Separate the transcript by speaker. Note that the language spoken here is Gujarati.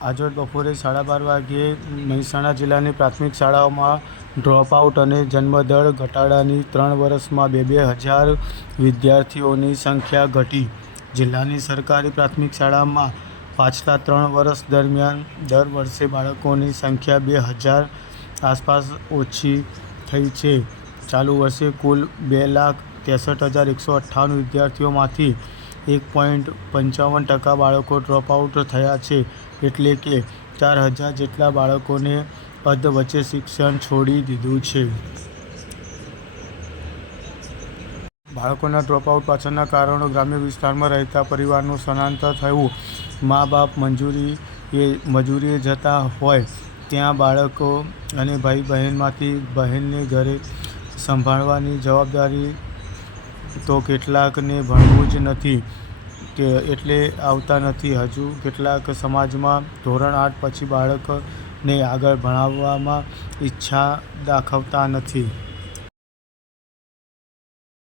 Speaker 1: આજરોજ બપોરે સાડા બાર વાગ્યે મહેસાણા જિલ્લાની પ્રાથમિક શાળાઓમાં ડ્રોપઆઉટ અને જન્મદર ઘટાડાની ત્રણ વર્ષમાં બે બે હજાર વિદ્યાર્થીઓની સંખ્યા ઘટી. જિલ્લાની સરકારી પ્રાથમિક શાળામાં પાછલા ત્રણ વર્ષ દરમિયાન દર વર્ષે બાળકોની સંખ્યા બે હજાર આસપાસ ઓછી થઈ છે. ચાલુ વર્ષે કુલ બે લાખ ત્રેસઠ હજાર એકસો અઠ્ઠાણું વિદ્યાર્થીઓમાંથી એક પોઈન્ટ પંચાવન ટકા બાળકો ડ્રોપઆઉટ થયા છે. એટલે કે ચાર હજાર જેટલા બાળકોને અધ વચ્ચે શિક્ષણ છોડી દીધું છે. બાળકોના ડ્રોપઆઉટ પાછળના કારણો ગ્રામ્ય વિસ્તારમાં રહેતા પરિવારનું સ્થળાંતર થયું. મા બાપ મંજૂરી એ મજૂરીએ જતા હોય ત્યાં બાળકો અને ભાઈ બહેનમાંથી બહેનને ઘરે સંભાળવાની જવાબદારી તો કેટલાકને ભણવું જ નથી કે એટલે આવતા નથી. હજુ કેટલાક સમાજમાં ધોરણ આઠ પછી બાળકને આગળ ભણાવવામાં ઈચ્છા દાખવતા નથી.